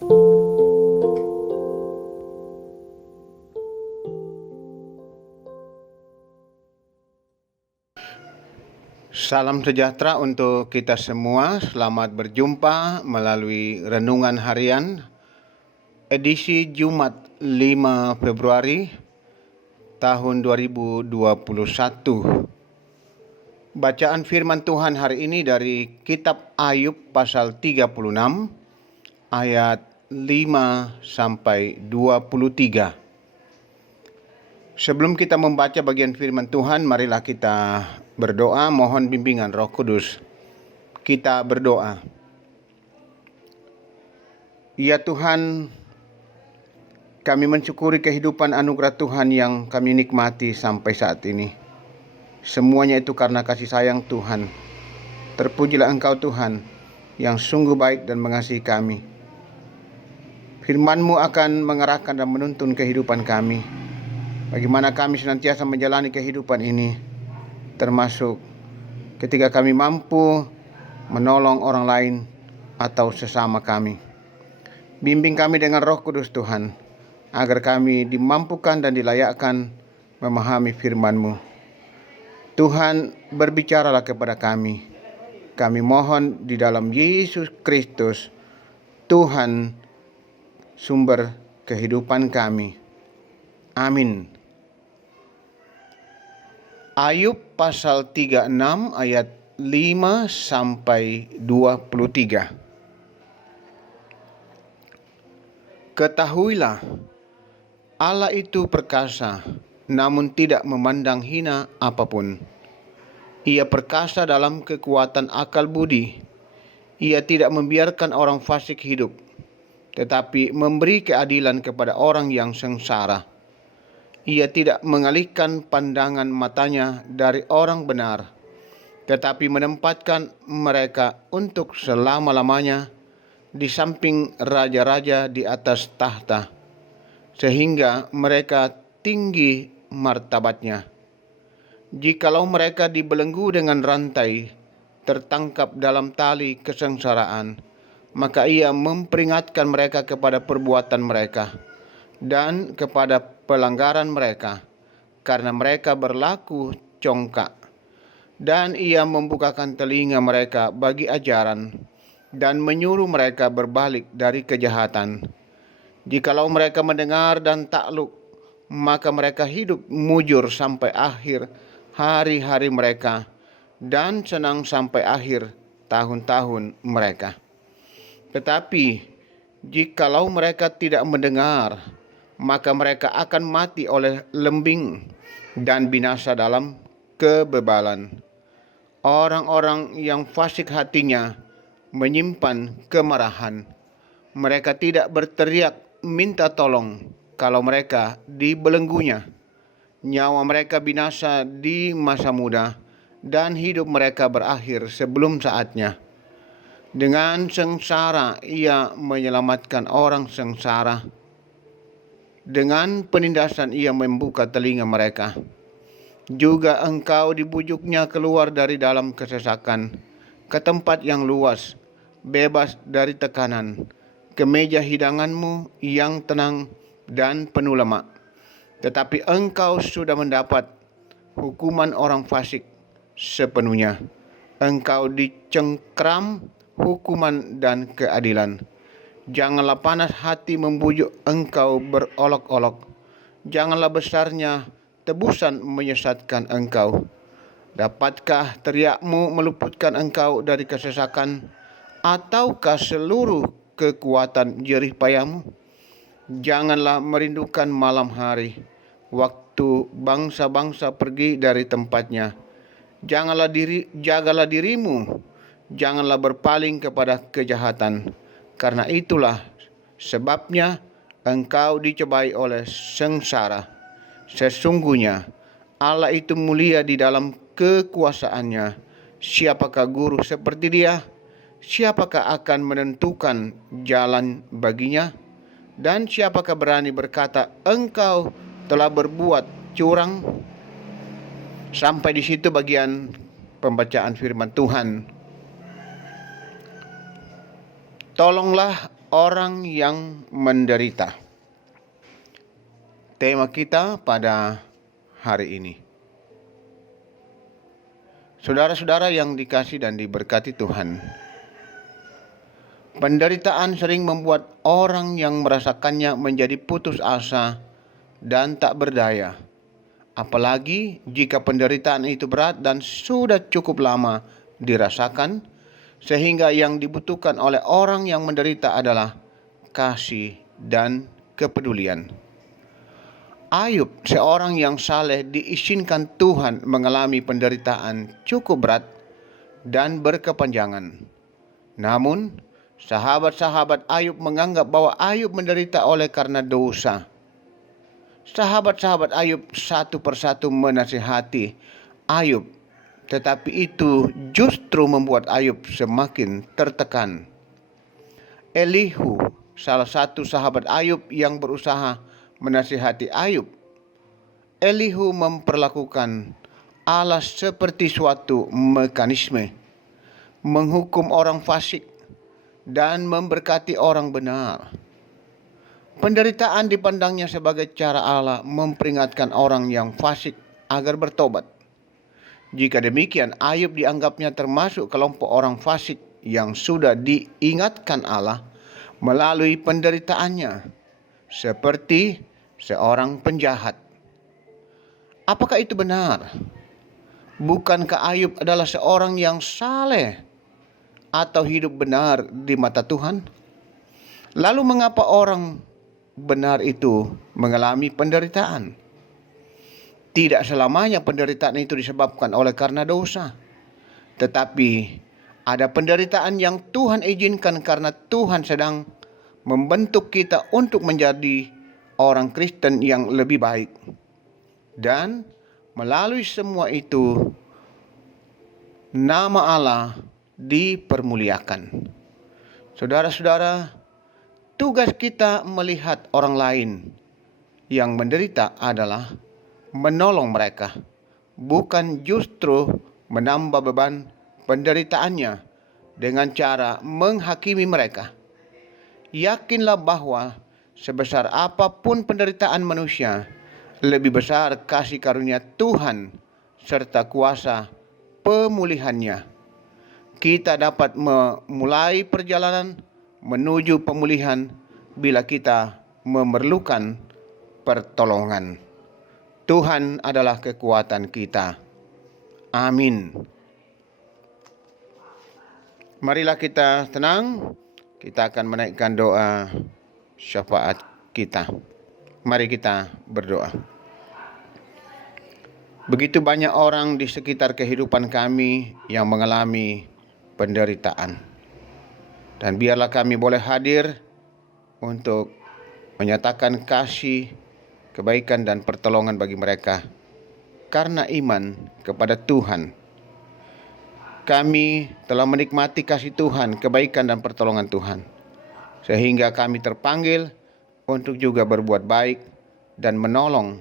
Salam sejahtera untuk kita semua. Selamat berjumpa melalui Renungan Harian edisi Jumat 5 Februari tahun 2021. Bacaan firman Tuhan hari ini dari kitab Ayub pasal 36 ayat 5 sampai 23. Sebelum kita membaca bagian firman Tuhan, marilah kita berdoa mohon bimbingan Roh Kudus. Kita berdoa. Ya Tuhan, kami mensyukuri kehidupan anugerah Tuhan yang kami nikmati sampai saat ini. Semuanya itu karena kasih sayang Tuhan. Terpujilah Engkau Tuhan yang sungguh baik dan mengasihi kami. Firman-Mu akan mengarahkan dan menuntun kehidupan kami. Bagaimana kami senantiasa menjalani kehidupan ini, termasuk ketika kami mampu menolong orang lain atau sesama kami. Bimbing kami dengan Roh Kudus Tuhan, agar kami dimampukan dan dilayakkan memahami firman-Mu. Tuhan, berbicaralah kepada kami. Kami mohon di dalam Yesus Kristus, Tuhan, sumber kehidupan kami. Amin. Ayub pasal 36 ayat 5 sampai 23. Ketahuilah, Allah itu perkasa, namun tidak memandang hina apapun. Ia perkasa dalam kekuatan akal budi. Ia tidak membiarkan orang fasik hidup, tetapi memberi keadilan kepada orang yang sengsara. Ia tidak mengalihkan pandangan matanya dari orang benar, tetapi menempatkan mereka untuk selama-lamanya di samping raja-raja di atas tahta, sehingga mereka tinggi martabatnya. Jikalau mereka dibelenggu dengan rantai, tertangkap dalam tali kesengsaraan, maka ia memperingatkan mereka kepada perbuatan mereka dan kepada pelanggaran mereka, karena mereka berlaku congkak. Dan ia membukakan telinga mereka bagi ajaran, dan menyuruh mereka berbalik dari kejahatan. Jikalau mereka mendengar dan takluk, maka mereka hidup mujur sampai akhir hari-hari mereka, dan senang sampai akhir tahun-tahun mereka. Tetapi jikalau mereka tidak mendengar, maka mereka akan mati oleh lembing dan binasa dalam kebebalan. Orang-orang yang fasik hatinya menyimpan kemarahan. Mereka tidak berteriak minta tolong kalau mereka dibelenggunya. Nyawa mereka binasa di masa muda, dan hidup mereka berakhir sebelum saatnya. Dengan sengsara ia menyelamatkan orang sengsara. Dengan penindasan ia membuka telinga mereka. Juga engkau dibujuknya keluar dari dalam kesesakan, ke tempat yang luas, bebas dari tekanan, ke meja hidanganmu yang tenang dan penuh lemak. Tetapi engkau sudah mendapat hukuman orang fasik sepenuhnya. Engkau dicengkram hukuman dan keadilan. Janganlah panas hati membujuk engkau berolok-olok. Janganlah besarnya tebusan menyesatkan engkau. Dapatkah teriakmu meluputkan engkau dari kesesakan, ataukah seluruh kekuatan jerih payamu? Janganlah merindukan malam hari, waktu bangsa-bangsa pergi dari tempatnya. Jagalah dirimu, janganlah berpaling kepada kejahatan. Karena itulah sebabnya engkau dicobai oleh sengsara. Sesungguhnya Allah itu mulia di dalam kekuasaannya. Siapakah guru seperti dia? Siapakah akan menentukan jalan baginya? Dan siapakah berani berkata, engkau telah berbuat curang? Sampai di situ bagian pembacaan firman Tuhan. Tolonglah orang yang menderita. Tema kita pada hari ini. Saudara-saudara yang dikasihi dan diberkati Tuhan, penderitaan sering membuat orang yang merasakannya menjadi putus asa dan tak berdaya. Apalagi jika penderitaan itu berat dan sudah cukup lama dirasakan, sehingga yang dibutuhkan oleh orang yang menderita adalah kasih dan kepedulian. Ayub, seorang yang saleh, diizinkan Tuhan mengalami penderitaan cukup berat dan berkepanjangan. Namun, sahabat-sahabat Ayub menganggap bahwa Ayub menderita oleh karena dosa. Sahabat-sahabat Ayub satu persatu menasihati Ayub, tetapi itu justru membuat Ayub semakin tertekan. Elihu, salah satu sahabat Ayub yang berusaha menasihati Ayub. Elihu memperlakukan Allah seperti suatu mekanisme, menghukum orang fasik dan memberkati orang benar. Penderitaan dipandangnya sebagai cara Allah memperingatkan orang yang fasik agar bertobat. Jika demikian, Ayub dianggapnya termasuk kelompok orang fasik yang sudah diingatkan Allah melalui penderitaannya, seperti seorang penjahat. Apakah itu benar? Bukankah Ayub adalah seorang yang saleh atau hidup benar di mata Tuhan? Lalu mengapa orang benar itu mengalami penderitaan? Tidak selamanya penderitaan itu disebabkan oleh karena dosa, tetapi ada penderitaan yang Tuhan izinkan karena Tuhan sedang membentuk kita untuk menjadi orang Kristen yang lebih baik. Dan melalui semua itu, nama Allah dipermuliakan. Saudara-saudara, tugas kita melihat orang lain yang menderita adalah menolong mereka, bukan justru menambah beban penderitaannya dengan cara menghakimi mereka. Yakinlah bahwa sebesar apapun penderitaan manusia, lebih besar kasih karunia Tuhan serta kuasa pemulihannya. Kita dapat memulai perjalanan menuju pemulihan bila kita memerlukan pertolongan. Tuhan adalah kekuatan kita. Amin. Marilah kita tenang. Kita akan menaikkan doa syafaat kita. Mari kita berdoa. Begitu banyak orang di sekitar kehidupan kami yang mengalami penderitaan. Dan biarlah kami boleh hadir untuk menyatakan kasih, kebaikan dan pertolongan bagi mereka karena iman kepada Tuhan. Kami telah menikmati kasih Tuhan, kebaikan dan pertolongan Tuhan, sehingga kami terpanggil untuk juga berbuat baik dan menolong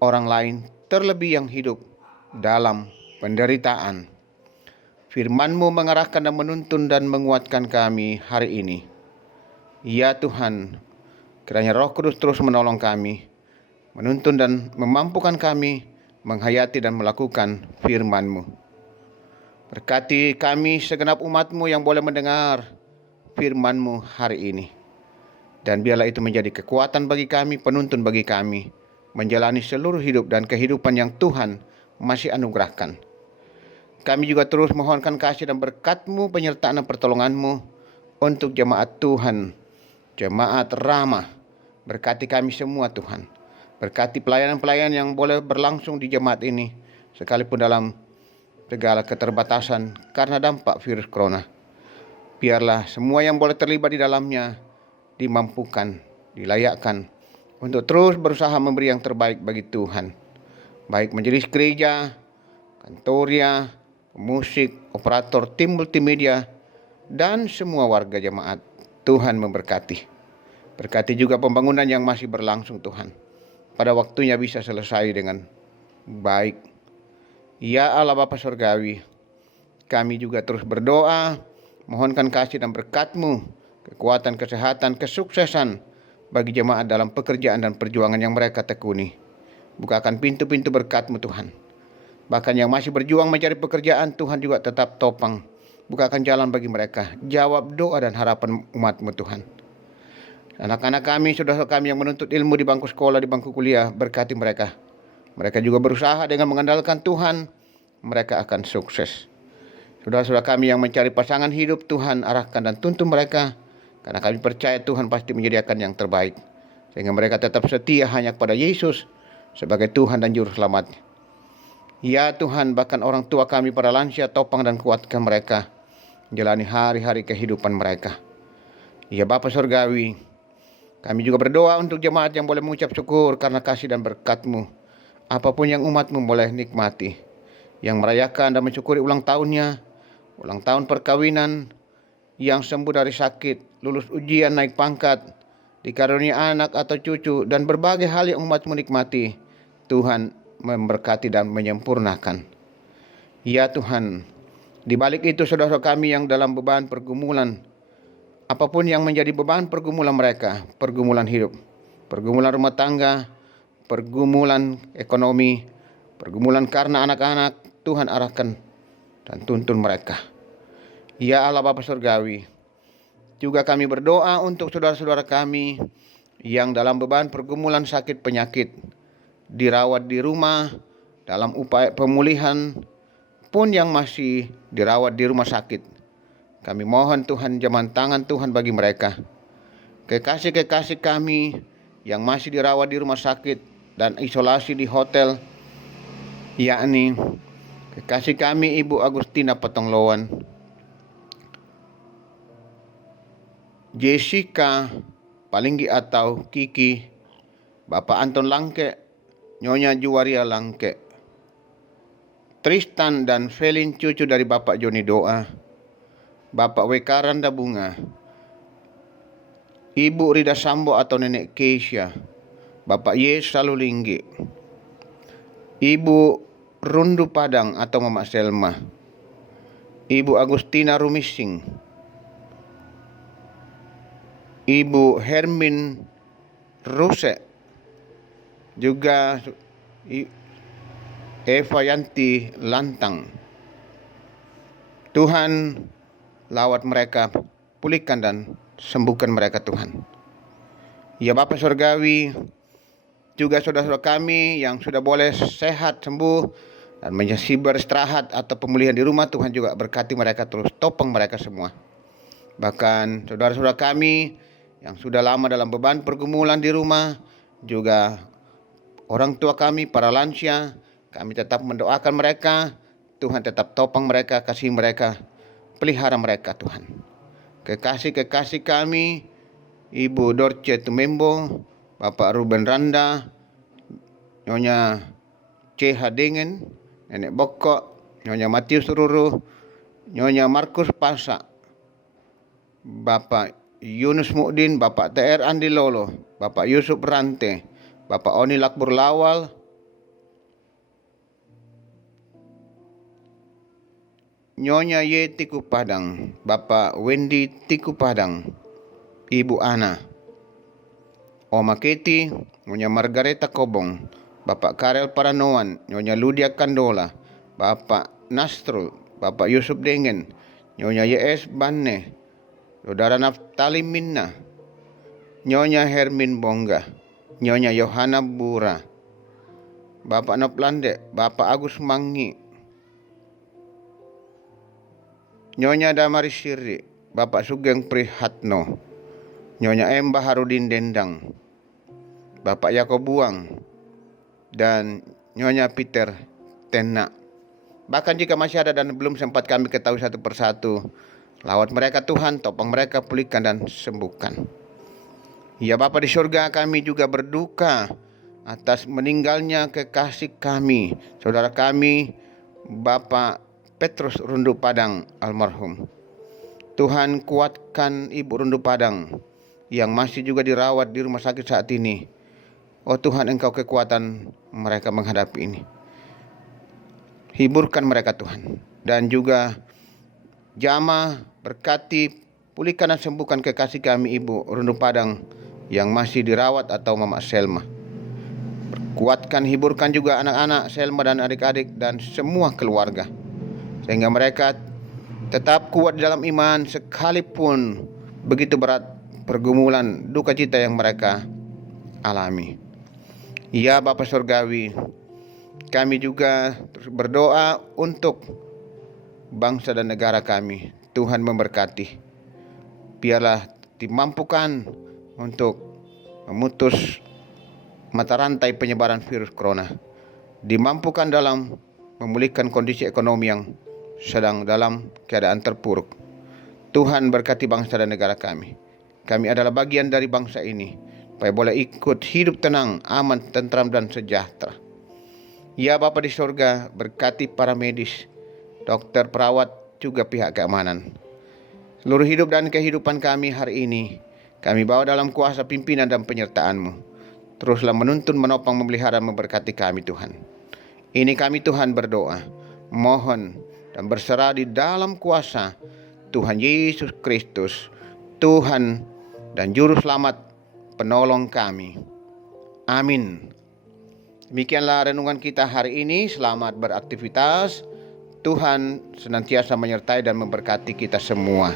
orang lain, terlebih yang hidup dalam penderitaan. Firman-Mu mengarahkan dan menuntun dan menguatkan kami hari ini. Ya Tuhan, kiranya Roh Kudus terus menolong kami, menuntun dan memampukan kami menghayati dan melakukan firman-Mu. Berkati kami segenap umat-Mu yang boleh mendengar firman-Mu hari ini. Dan biarlah itu menjadi kekuatan bagi kami, penuntun bagi kami, menjalani seluruh hidup dan kehidupan yang Tuhan masih anugerahkan. Kami juga terus mohonkan kasih dan berkat-Mu, penyertaan dan pertolongan-Mu untuk jemaat Tuhan, jemaat Ramah. Berkati kami semua Tuhan. Berkati pelayanan-pelayanan yang boleh berlangsung di jemaat ini, sekalipun dalam segala keterbatasan karena dampak virus corona. Biarlah semua yang boleh terlibat di dalamnya dimampukan, dilayakkan untuk terus berusaha memberi yang terbaik bagi Tuhan. Baik majelis gereja, kantoria, musik, operator, tim multimedia, dan semua warga jemaat. Tuhan memberkati. Berkati juga pembangunan yang masih berlangsung Tuhan. Pada waktunya bisa selesai dengan baik. Ya Allah Bapa Surgawi, kami juga terus berdoa, mohonkan kasih dan berkat-Mu kekuatan, kesehatan, kesuksesan bagi jemaat dalam pekerjaan dan perjuangan yang mereka tekuni. Bukakan pintu-pintu berkat-Mu Tuhan. Bahkan yang masih berjuang mencari pekerjaan, Tuhan juga tetap topang. Bukakan jalan bagi mereka. Jawab doa dan harapan umat-Mu Tuhan. Anak-anak kami, saudara kami yang menuntut ilmu di bangku sekolah, di bangku kuliah, berkati mereka. Mereka juga berusaha dengan mengandalkan Tuhan, mereka akan sukses. Saudara-saudara kami yang mencari pasangan hidup, Tuhan arahkan dan tuntun mereka, karena kami percaya Tuhan pasti menyediakan yang terbaik, sehingga mereka tetap setia hanya kepada Yesus sebagai Tuhan dan Juru Selamat. Ya Tuhan, bahkan orang tua kami para lansia, topang dan kuatkan mereka menjalani hari-hari kehidupan mereka. Ya Bapa Surgawi, kami juga berdoa untuk jemaat yang boleh mengucap syukur karena kasih dan berkat-Mu. Apapun yang umat-Mu boleh nikmati, yang merayakan dan mensyukuri ulang tahunnya, ulang tahun perkawinan, yang sembuh dari sakit, lulus ujian, naik pangkat, dikarunia anak atau cucu, dan berbagai hal yang umat-Mu nikmati. Tuhan memberkati dan menyempurnakan. Ya Tuhan, di balik itu saudara kami yang dalam beban pergumulan, apapun yang menjadi beban pergumulan mereka, pergumulan hidup, pergumulan rumah tangga, pergumulan ekonomi, pergumulan karena anak-anak, Tuhan arahkan dan tuntun mereka. Ya Allah Bapa Surgawi, juga kami berdoa untuk saudara-saudara kami yang dalam beban pergumulan sakit penyakit, dirawat di rumah, dalam upaya pemulihan, pun yang masih dirawat di rumah sakit. Kami mohon Tuhan jaman tangan Tuhan bagi mereka. Kekasih-kekasih kami yang masih dirawat di rumah sakit dan isolasi di hotel, yakni kekasih kami Ibu Agustina Petongloan, Jessica Palinggi atau Kiki, Bapak Anton Langke, Nyonya Juwaria Langke, Tristan dan Felin cucu dari Bapak Joni Doa, Bapak Wekaranda Bunga, Ibu Rida Sambo atau Nenek Keisha, Bapak Yes Salulinggi, Ibu Rundu Padang atau Mama Selma, Ibu Agustina Rumising, Ibu Hermin Ruse, juga Eva Yanti Lantang. Tuhan lawat mereka, pulihkan dan sembuhkan mereka Tuhan. Ya Bapa Surgawi, juga saudara-saudara kami yang sudah boleh sehat, sembuh, dan masih beristirahat atau pemulihan di rumah, Tuhan juga berkati mereka terus, topang mereka semua. Bahkan saudara-saudara kami yang sudah lama dalam beban pergumulan di rumah, juga orang tua kami, para lansia, kami tetap mendoakan mereka, Tuhan tetap topang mereka, kasih mereka, pelihara mereka Tuhan. Kekasih-kekasih kami, Ibu Dorce Tumembo, Bapak Ruben Randa, Nyonya C.H. Dingen, Nenek Bokok, Nyonya Matius Ruru, Nyonya Markus Pasa, Bapak Yunus Mukdin, Bapak TR Andi Lolo, Bapak Yusuf Rante, Bapak Oni Lakbur Lawal, Nyonya Ye Tiku Padang, Bapak Wendy Tiku Padang, Ibu Ana, Oma Keti, Nyonya Margareta Kobong, Bapak Karel Paranoan, Nyonya Ludia Kandola, Bapak Nasrul, Bapak Yusuf Dengan, Nyonya YS Banne, Saudara Naftali Minna, Nyonya Hermin Bongga, Nyonya Yohana Bura, Bapak Noplande, Bapak Agus Mangi, Nyonya Damari Siri, Bapak Sugeng Prihatno, Nyonya M. Baharudin Dendang, Bapak Yakob Buang, dan Nyonya Peter Tena. Bahkan jika masih ada dan belum sempat kami ketahui satu persatu, lawat mereka Tuhan, topang mereka, pulihkan dan sembuhkan. Ya Bapa di surga, kami juga berduka atas meninggalnya kekasih kami, saudara kami, Bapak Petrus Rundu Padang almarhum. Tuhan kuatkan Ibu Rundu Padang yang masih juga dirawat di rumah sakit saat ini. Oh Tuhan, Engkau kekuatan mereka menghadapi ini. Hiburkan mereka Tuhan. Dan juga jamaah berkati pulihkan dan sembuhkan kekasih kami Ibu Rundu Padang yang masih dirawat atau Mama Selma. Kuatkan, hiburkan juga anak-anak Selma dan adik-adik dan semua keluarga, sehingga mereka tetap kuat dalam iman sekalipun begitu berat pergumulan duka cita yang mereka alami. Ya Bapa Surgawi, kami juga terus berdoa untuk bangsa dan negara kami. Tuhan memberkati. Biarlah dimampukan untuk memutus mata rantai penyebaran virus corona. Dimampukan dalam memulihkan kondisi ekonomi yang sedang dalam keadaan terpuruk. Tuhan berkati bangsa dan negara kami. Kami adalah bagian dari bangsa ini, supaya boleh ikut hidup tenang, aman, tentram, dan sejahtera. Ya Bapa di surga, berkati para medis, dokter, perawat, juga pihak keamanan. Seluruh hidup dan kehidupan kami hari ini, kami bawa dalam kuasa pimpinan dan penyertaan-Mu. Teruslah menuntun, menopang, memelihara, memberkati kami Tuhan. Ini kami Tuhan berdoa, mohon dan berserah di dalam kuasa Tuhan Yesus Kristus, Tuhan dan Juru Selamat penolong kami. Amin. Demikianlah renungan kita hari ini. Selamat beraktivitas. Tuhan senantiasa menyertai dan memberkati kita semua.